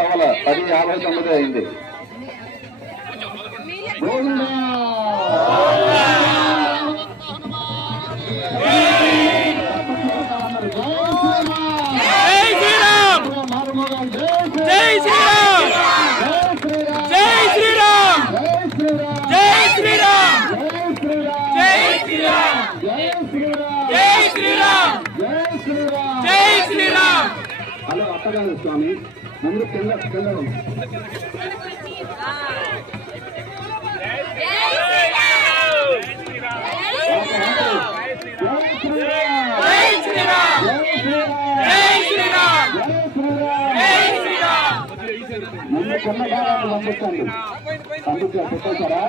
అవ్వాల 10:59 అయింది. హలో అత్తగారు స్వామి ముందు కింద ముందు చిన్నగారు పంపించండి. పెట్టేశారా?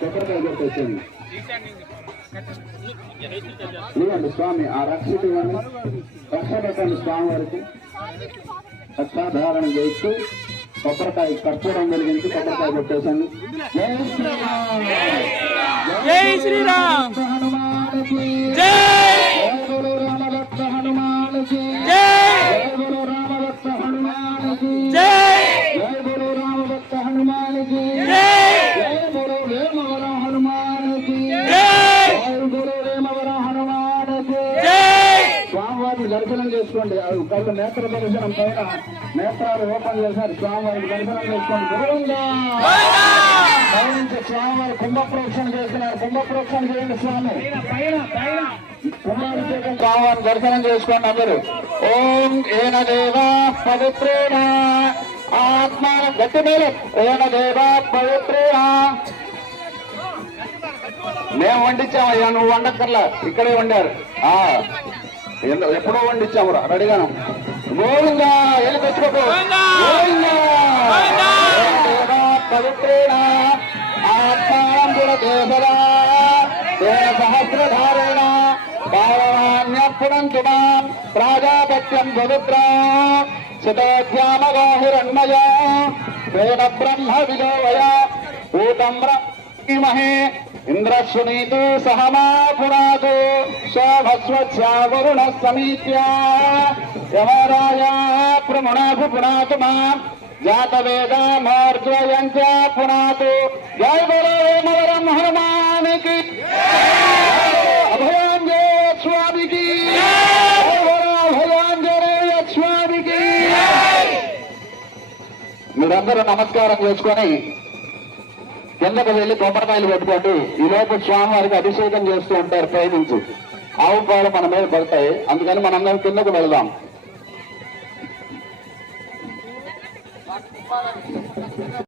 కొబ్బరికాయ పెట్టేసండి. ఇవ్వండి స్వామి ఆ రక్షిత ఇవ్వండి. రక్ష పెట్టండి స్వామి వారికి. రక్షాధారణ చేస్తూ కొబ్బరికాయ కర్పూరం వెలిగించి కొబ్బరికాయ పెట్టేసండి. జై శ్రీరామ్, జై శ్రీరామ్, హనుమానికి జై, జై రామభక్త హనుమానికి జై, జై రామభక్త హనుమానికి జై, జై రామభక్త హనుమానికి జై, జై వేమవర హనుమానికి జై, వేమవర హనుమానికి జై. స్వామివారిని దర్శనం చేసుకోండి. కళ్ళు నేత్ర దర్శనం పైన నేత్రాలు ఓపెన్ చేశారు. స్వామివారికి దర్శనం చేసుకోండి. గురువుగా స్వామివారి కుంభప్రోక్షణ చేస్తున్నారు. కుంభప్రోక్షణ చేయండి స్వామి. కుంభాభిషేకం స్వామివారిని దర్శనం చేసుకోండి అందరూ. ఓం ఏన దేవా పవిత్రేణ ఆత్మ గట్టి మేలు. ఏన దేవా పవిత్రేణ. మేము వండించామయ్యా, నువ్వు వండక్కర్లా, ఇక్కడే వండారు. ఎప్పుడో వండించాము రెడీగాను. గోవిందా ఎల్లి తెచ్చుకోకు. పవిత్రేణ ఆత్మాంబుల దేశదా సహస్రధారేణ భావాన్యపుణంతు మాం ప్రాజాపత్యం పవిత్ర శతోధ్యామగాహిరణ్మయ వేద బ్రహ్మ విలోవయ భూతం బ్రహ్మహే ఇంద్రశ్రునీతు సహమా పునాతు శోభస్వచ్ఛా వరుణ సమీత్య యమరాజ ప్రముణాభు పునాతు మాం జాతవేదామోర్ద్వయం చ పునాతు. జై బలో వేమవరం హనుమానికి, అభయాంజనేయ స్వామికి, అభయాంజనేయ స్వామికి. మీరందరూ నమస్కారం చేసుకొని కిందకు వెళ్లి కొబ్బరికాయలు పెట్టుకోండి. ఈ లోపు స్వామివారికి అభిషేకం చేస్తూ ఉంటారు పైనుంచి. ఆవు పాలు మన మీద పడతాయి, అందుకని మనందరం కిందకు వెళదాం.